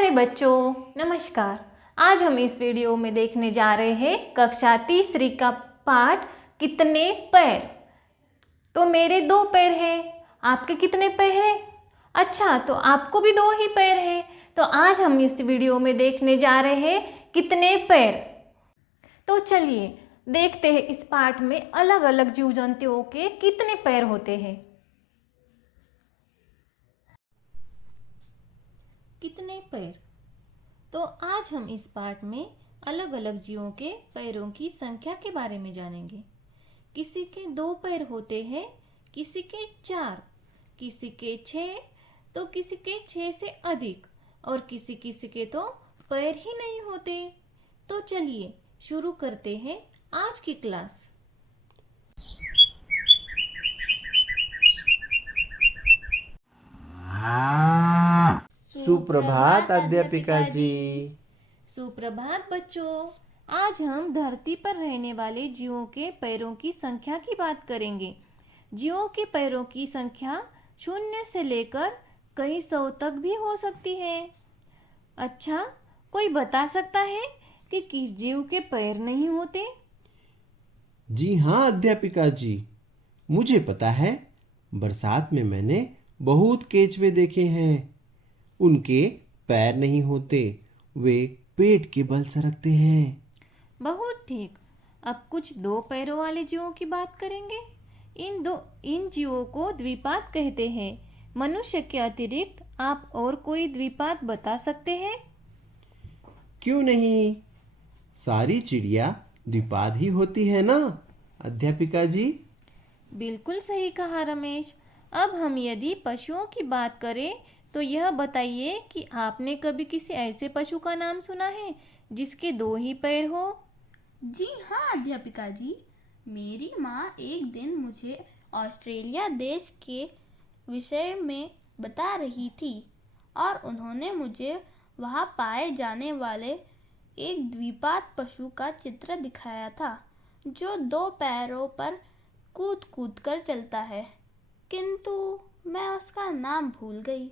प्यारे बच्चों नमस्कार। आज हम इस वीडियो में देखने जा रहे हैं कक्षा तीसरी का पाठ कितने पैर। तो मेरे 2 पैर हैं, आपके कितने पैर हैं? अच्छा, तो आपको भी 2 ही पैर हैं। तो आज हम इस वीडियो में देखने जा रहे हैं कितने पैर। तो चलिए देखते हैं इस पाठ में अलग अलग जीव जंतुओं के कितने पैर होते हैं। कितने पैर। तो आज हम इस पाठ में अलग अलग जीवों के पैरों की संख्या के बारे में जानेंगे। किसी के 2 पैर होते हैं, किसी के 4, किसी के 6, तो किसी के 6 से अधिक और किसी किसी के तो पैर ही नहीं होते। तो चलिए शुरू करते हैं आज की क्लास। सुप्रभात अध्यापिका जी। सुप्रभात बच्चों। आज हम धरती पर रहने वाले जीवों के पैरों की संख्या की बात करेंगे। जीवों के पैरों की संख्या 0 से लेकर कई 100 तक भी हो सकती है। अच्छा, कोई बता सकता है कि किस जीव के पैर नहीं होते? जी हाँ अध्यापिका जी, मुझे पता है। बरसात में मैंने बहुत केचुए देखे हैं। उनके पैर नहीं होते, वे पेट के बल सरकते हैं। बहुत ठीक। अब कुछ 2 पैरों वाले जीवों की बात करेंगे। इन जीवों को द्विपाद कहते हैं। मनुष्य के अतिरिक्त आप और कोई द्विपाद बता सकते हैं? क्यों नहीं, सारी चिड़िया द्विपाद ही होती है ना अध्यापिका जी। बिल्कुल सही कहा रमेश। अब हम यदि पशुओं की बात करें तो यह बताइए कि आपने कभी किसी ऐसे पशु का नाम सुना है जिसके 2 ही पैर हो? जी हाँ अध्यापिका जी, मेरी माँ एक दिन मुझे ऑस्ट्रेलिया देश के विषय में बता रही थी और उन्होंने मुझे वहाँ पाए जाने वाले एक द्विपाद पशु का चित्र दिखाया था जो 2 पैरों पर कूद कूद कर चलता है, किंतु मैं उसका नाम भूल गई।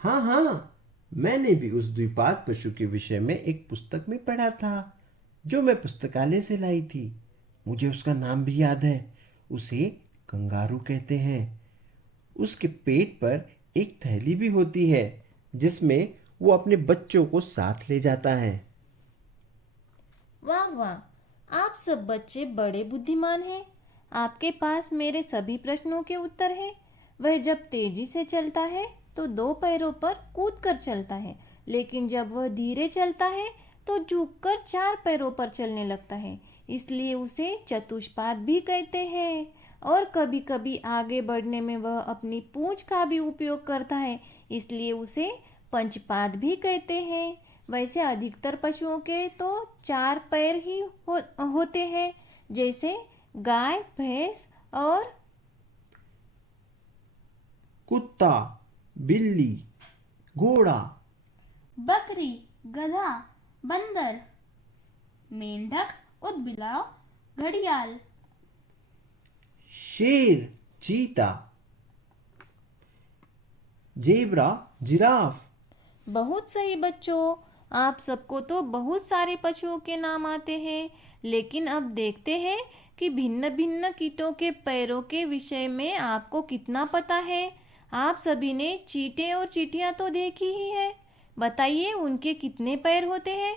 हाँ हाँ, मैंने भी उस द्विपाद पशु के विषय में एक पुस्तक में पढ़ा था जो मैं पुस्तकालय से लाई थी। मुझे उसका नाम भी याद है। उसे कंगारू कहते हैं। उसके पेट पर एक थैली भी होती है जिसमें वो अपने बच्चों को साथ ले जाता है। वाह वाह, आप सब बच्चे बड़े बुद्धिमान हैं। आपके पास मेरे सभी प्रश्नों के उत्तर हैं। वह जब तेजी से चलता है तो 2 पैरों पर कूद कर चलता है, लेकिन जब वह धीरे चलता है तो झुककर 4 पैरों पर चलने लगता है, इसलिए उसे चतुष्पाद भी कहते हैं। और कभी कभी आगे बढ़ने में वह अपनी पूंछ का भी उपयोग करता है, इसलिए उसे पंचपाद भी कहते हैं। वैसे अधिकतर पशुओं के तो 4 पैर ही होते हैं, जैसे गाय, भैंस और कुत्ता, बिल्ली, घोड़ा, बकरी, गधा, बंदर, मेंढक, ऊदबिलाव, घड़ियाल, शेर, चीता, जेब्रा, जिराफ। बहुत सही बच्चों, आप सबको तो बहुत सारे पशुओं के नाम आते हैं। लेकिन अब देखते हैं कि भिन्न भिन्न कीटों के पैरों के विषय में आपको कितना पता है। आप सभी ने चींटे और चींटियां तो देखी ही है। बताइए उनके कितने पैर होते हैं?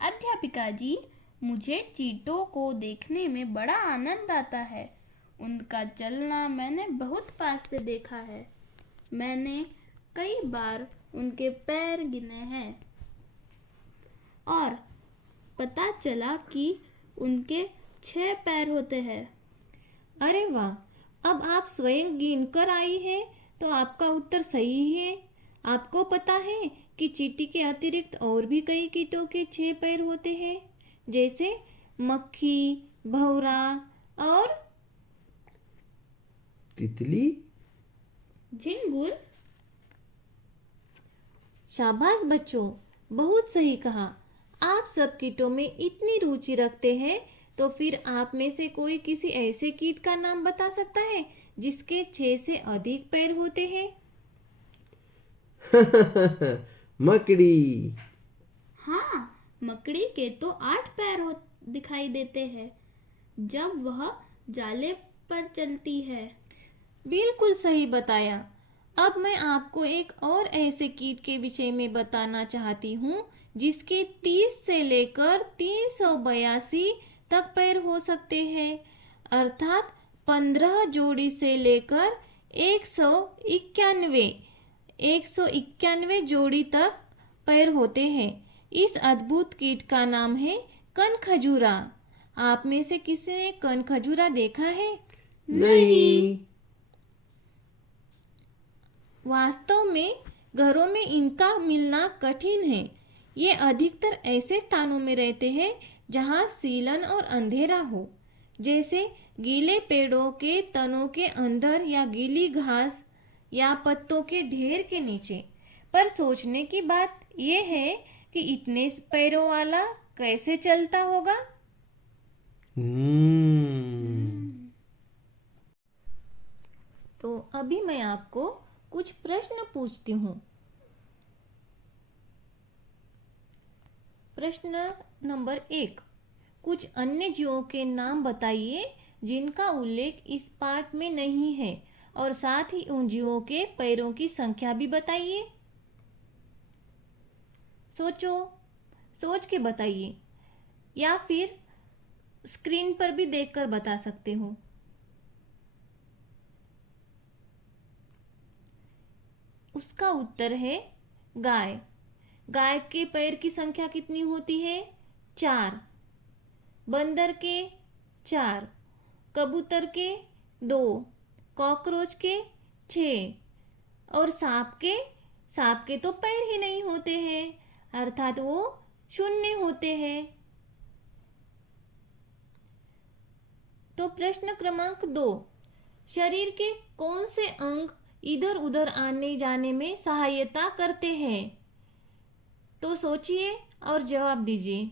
अध्यापिका जी, मुझे चींटों को देखने में बड़ा आनंद आता है। उनका चलना मैंने बहुत पास से देखा है। मैंने कई बार उनके पैर गिने हैं और पता चला कि उनके 6 पैर होते हैं। अरे वाह, अब आप स्वयं गिन कर आई हैं तो आपका उत्तर सही है। आपको पता है कि चींटी के अतिरिक्त और भी कई कीटों के 6 पैर होते हैं, जैसे मक्खी, भौरा और तितली। झिंगुर। शाबाश बच्चों, बहुत सही कहा। आप सब कीटों में इतनी रुचि रखते हैं तो फिर आप में से कोई किसी ऐसे कीट का नाम बता सकता है जिसके 6 से अधिक पैर होते हैं? मकड़ी। हाँ, मकड़ी के तो 8 पैर दिखाई देते हैं जब वह जाले पर चलती है। बिल्कुल सही बताया। अब मैं आपको एक और ऐसे कीट के विषय में बताना चाहती हूँ जिसके 30 से लेकर 382 तक पैर हो सकते हैं, अर्थात 15 जोड़ी से लेकर 191 जोड़ी तक पैर होते हैं। इस अद्भुत कीट का नाम है कनखजूरा। आप में से किसी ने कनखजूरा देखा है? नहीं। वास्तव में घरों में इनका मिलना कठिन है। ये अधिकतर ऐसे स्थानों में रहते हैं जहाँ सीलन और अंधेरा हो, जैसे गीले पेड़ों के तनों के अंदर या गीली घास या पत्तों के ढेर के नीचे। पर सोचने की बात यह है कि इतने पैरों वाला कैसे चलता होगा? तो अभी मैं आपको कुछ प्रश्न पूछती हूँ। प्रश्न नंबर 1, कुछ अन्य जीवों के नाम बताइए जिनका उल्लेख इस पाठ में नहीं है और साथ ही उन जीवों के पैरों की संख्या भी बताइए। सोच के बताइए या फिर स्क्रीन पर भी देखकर बता सकते हो। उसका उत्तर है गाय। गाय के पैर की संख्या कितनी होती है? 4। बंदर के 4, कबूतर के 2, कॉकरोच के 6 और सांप के तो पैर ही नहीं होते हैं, अर्थात वो 0 होते हैं। तो प्रश्न क्रमांक 2, शरीर के कौन से अंग इधर उधर आने जाने में सहायता करते हैं? तो सोचिए और जवाब दीजिए।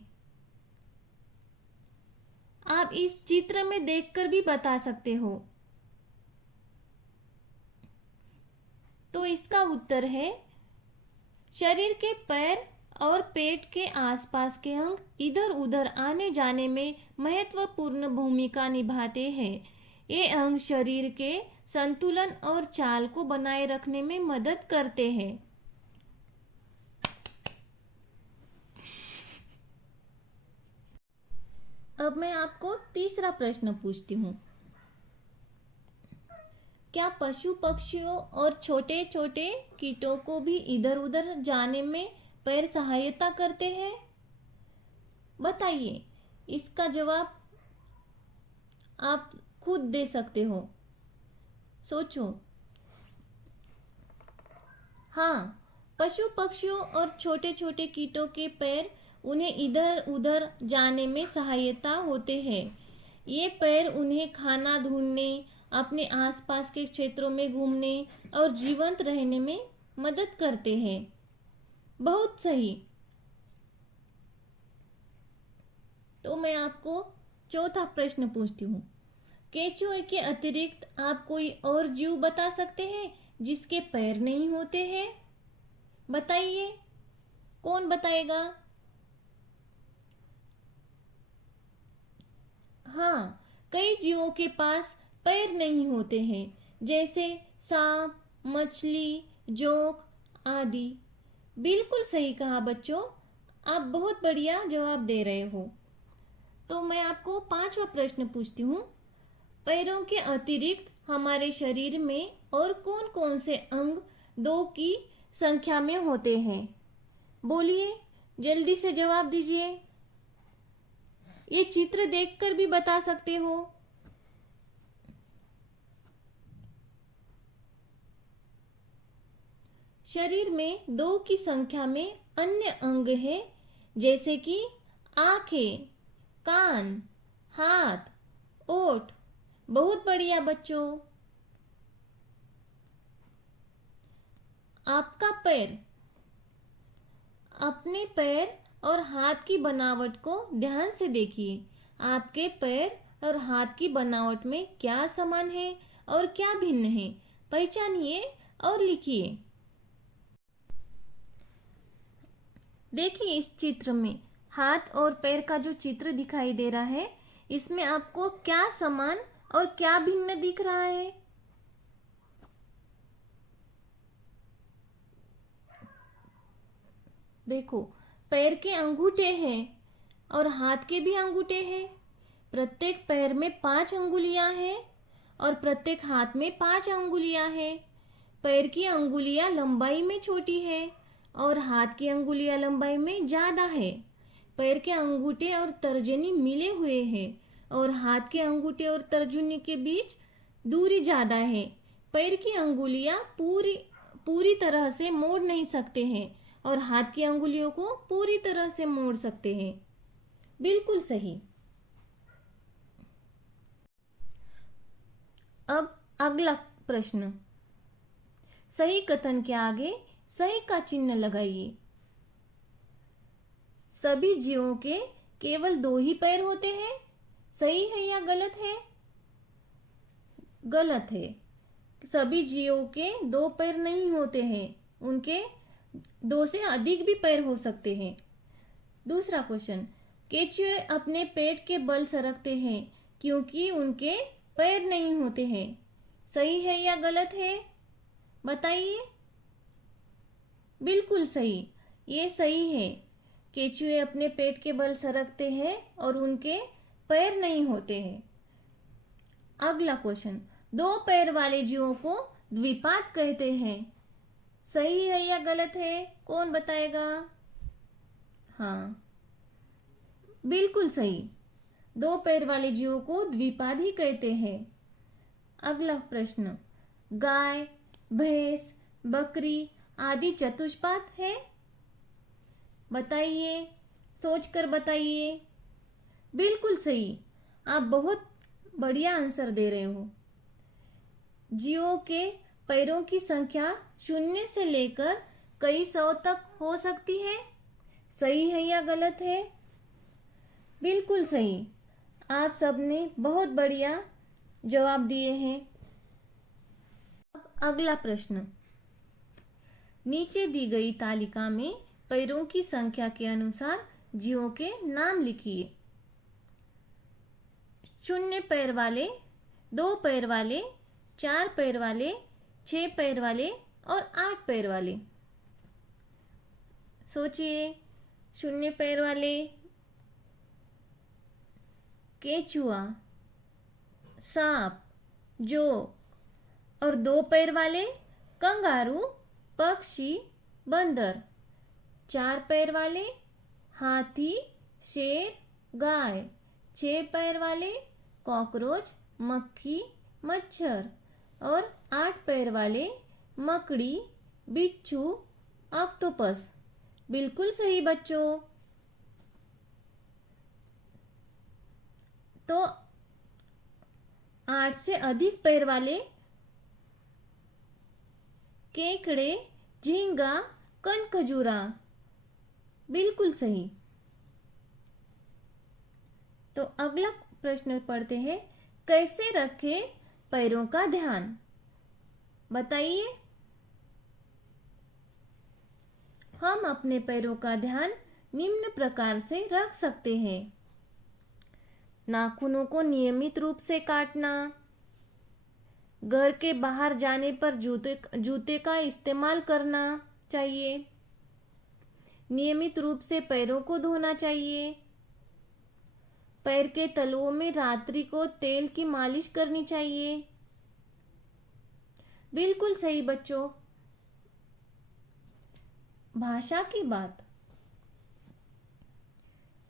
आप इस चित्र में देखकर भी बता सकते हो। तो इसका उत्तर है शरीर के पैर और पेट के आसपास के अंग इधर उधर आने जाने में महत्वपूर्ण भूमिका निभाते हैं। ये अंग शरीर के संतुलन और चाल को बनाए रखने में मदद करते हैं। अब मैं आपको तीसरा प्रश्न पूछती हूँ। क्या पशु पक्षियों और छोटे छोटे कीटों को भी इधर उधर जाने में पैर सहायता करते हैं? बताइए। इसका जवाब आप खुद दे सकते हो। सोचो। हाँ, पशु पक्षियों और छोटे छोटे कीटों के पैर उन्हें इधर उधर जाने में सहायता होते हैं। ये पैर उन्हें खाना ढूंढने, अपने आसपास के क्षेत्रों में घूमने और जीवंत रहने में मदद करते हैं। बहुत सही। तो मैं आपको चौथा प्रश्न पूछती हूँ। केंचुए के अतिरिक्त आप कोई और जीव बता सकते हैं जिसके पैर नहीं होते हैं? बताइए। कौन बताएगा? हाँ, कई जीवों के पास पैर नहीं होते हैं, जैसे सांप, मछली, जोंक आदि। बिल्कुल सही कहा बच्चों, आप बहुत बढ़िया जवाब दे रहे हो। तो मैं आपको पांचवा प्रश्न पूछती हूँ। पैरों के अतिरिक्त हमारे शरीर में और कौन कौन से अंग 2 की संख्या में होते हैं? बोलिए, जल्दी से जवाब दीजिए। ये चित्र देखकर भी बता सकते हो। शरीर में 2 की संख्या में अन्य अंग है, जैसे कि आंखें, कान, हाथ, ओठ। बहुत बढ़िया बच्चों। आपका पैर। अपने पैर और हाथ की बनावट को ध्यान से देखिए। आपके पैर और हाथ की बनावट में क्या समान है और क्या भिन्न है? पहचानिए और लिखिए। देखिए इस चित्र में हाथ और पैर का जो चित्र दिखाई दे रहा है, इसमें आपको क्या समान और क्या भिन्न दिख रहा है? देखो, पैर के अंगूठे हैं और हाथ के भी अंगूठे हैं। प्रत्येक पैर में 5 अंगुलियां हैं और प्रत्येक हाथ में 5 अंगुलियां हैं। पैर की अंगुलियां लंबाई में छोटी है और हाथ की अंगुलियां लंबाई में ज़्यादा है। पैर के अंगूठे और तर्जनी मिले हुए हैं और हाथ के अंगूठे और तर्जनी के बीच दूरी ज़्यादा है। पैर की अंगुलियां पूरी तरह से मोड़ नहीं सकते हैं और हाथ की अंगुलियों को पूरी तरह से मोड़ सकते हैं। बिल्कुल सही। अब अगला प्रश्न, सही कथन के आगे सही का चिन्ह लगाइए। सभी जीवों के केवल 2 ही पैर होते हैं, सही है या गलत है? गलत है। सभी जीवों के 2 पैर नहीं होते हैं, उनके 2 से अधिक भी पैर हो सकते हैं। दूसरा क्वेश्चन, केचुए अपने पेट के बल सरकते हैं क्योंकि उनके पैर नहीं होते हैं, सही है या गलत है? बताइए। बिल्कुल सही, ये सही है। केचुए अपने पेट के बल सरकते हैं और उनके पैर नहीं होते हैं। अगला क्वेश्चन, 2 पैर वाले जीवों को द्विपाद कहते हैं, सही है या गलत है? कौन बताएगा? हाँ, बिल्कुल सही। 2 पैर वाले जीवों को द्विपाद ही कहते हैं। अगला प्रश्न, गाय, भैंस, बकरी आदि चतुष्पाद है, बताइए, सोचकर बताइए। बिल्कुल सही, आप बहुत बढ़िया आंसर दे रहे हो। जीवों के पैरों की संख्या 0 से लेकर कई सौ तक हो सकती है, सही है या गलत है? बिल्कुल सही, आप सबने बहुत बढ़िया जवाब दिए हैं। अब अगला प्रश्न, नीचे दी गई तालिका में पैरों की संख्या के अनुसार जीवों के नाम लिखिए। 0 पैर वाले, 2 पैर वाले, 4 पैर वाले, 6 पैर वाले और 8 पैर वाले। सोचिए। 0 पैर वाले केचुआ, सांप, जोक और 2 पैर वाले कंगारू, पक्षी, बंदर। 4 पैर वाले हाथी, शेर, गाय। 6 पैर वाले कॉकरोच, मक्खी, मच्छर और 8 पैर वाले मकड़ी, बिच्छू, ऑक्टोपस। बिल्कुल सही बच्चों। तो 8 से अधिक पैर वाले केकड़े, झींगा, कनखजूरा। बिल्कुल सही। तो अगला प्रश्न पढ़ते हैं, कैसे रखें पैरों का ध्यान, बताइए। हम अपने पैरों का ध्यान निम्न प्रकार से रख सकते हैं। नाखूनों को नियमित रूप से काटना, घर के बाहर जाने पर जूते का इस्तेमाल करना चाहिए, नियमित रूप से पैरों को धोना चाहिए, पैर के तलुओं में रात्रि को तेल की मालिश करनी चाहिए। बिल्कुल सही बच्चों। भाषा की बात,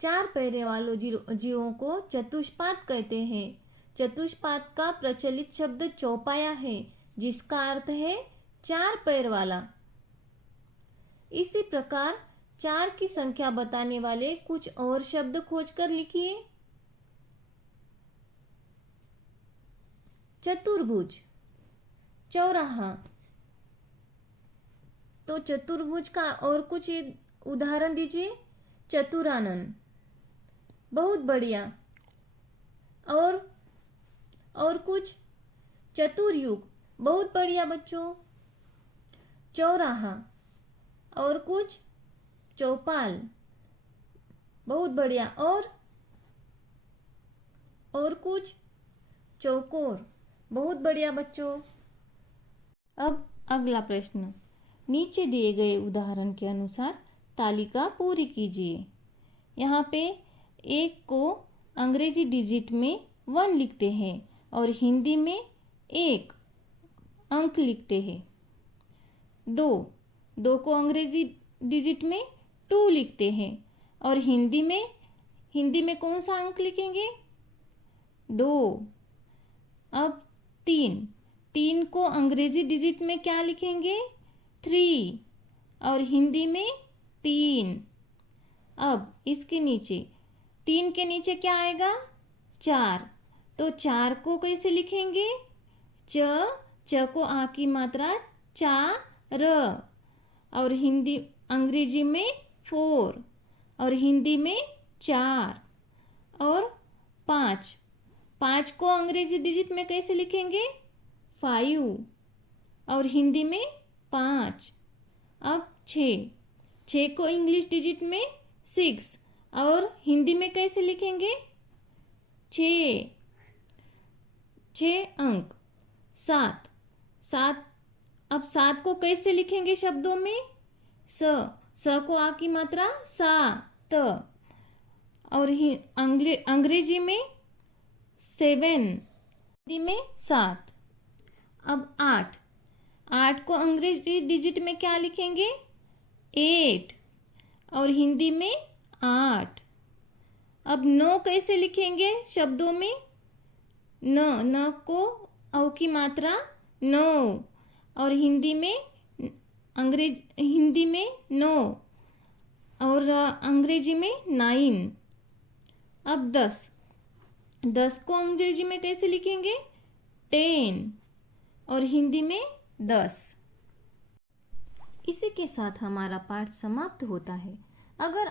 4 पैरों वालों जीवों को चतुष्पाद कहते हैं। चतुष्पाद का प्रचलित शब्द चौपाया है, जिसका अर्थ है 4 पैर वाला। इसी प्रकार 4 की संख्या बताने वाले कुछ और शब्द खोजकर लिखिए। चतुर्भुज, चौराहा। तो चतुर्भुज का और कुछ उदाहरण दीजिए। चतुरानन, बहुत बढ़िया। और कुछ। चतुर्युग, बहुत बढ़िया बच्चों। चौराहा, और कुछ। चौपाल, बहुत बढ़िया। और कुछ? चौकोर, बहुत बढ़िया बच्चों। अब अगला प्रश्न, नीचे दिए गए उदाहरण के अनुसार तालिका पूरी कीजिए। यहाँ पे 1 को अंग्रेजी डिजिट में 1 लिखते हैं और हिंदी में 1 अंक लिखते हैं। 2 को अंग्रेजी डिजिट में 2 लिखते हैं और हिंदी में कौन सा अंक लिखेंगे? 2। अब 3 को अंग्रेजी डिजिट में क्या लिखेंगे? 3 और हिंदी में 3। अब इसके नीचे 3 के नीचे क्या आएगा? 4। तो 4 को कैसे लिखेंगे? च को आ की मात्रा चा र और अंग्रेजी में 4 और हिंदी में 4। और 5 को अंग्रेजी डिजिट में कैसे लिखेंगे? 5 और हिंदी में 5। अब 6 को इंग्लिश डिजिट में 6 और हिंदी में कैसे लिखेंगे? 6 अंक। 7 अब 7 को कैसे लिखेंगे शब्दों में? स को आ की मात्रा सा त और अंग्रेजी में 7, हिंदी में 7। अब 8 को अंग्रेजी डिजिट में क्या लिखेंगे? 8 और हिंदी में 8। अब 9 कैसे लिखेंगे शब्दों में? न को औ की मात्रा 9 और हिंदी में 9 और अंग्रेजी में 9। अब 10 को अंग्रेजी में कैसे लिखेंगे? 10 और हिंदी में 10। इसी के साथ हमारा पाठ समाप्त होता है। अगर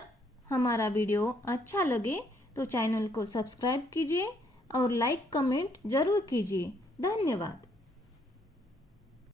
हमारा वीडियो अच्छा लगे तो चैनल को सब्सक्राइब कीजिए और लाइक कमेंट जरूर कीजिए। धन्यवाद।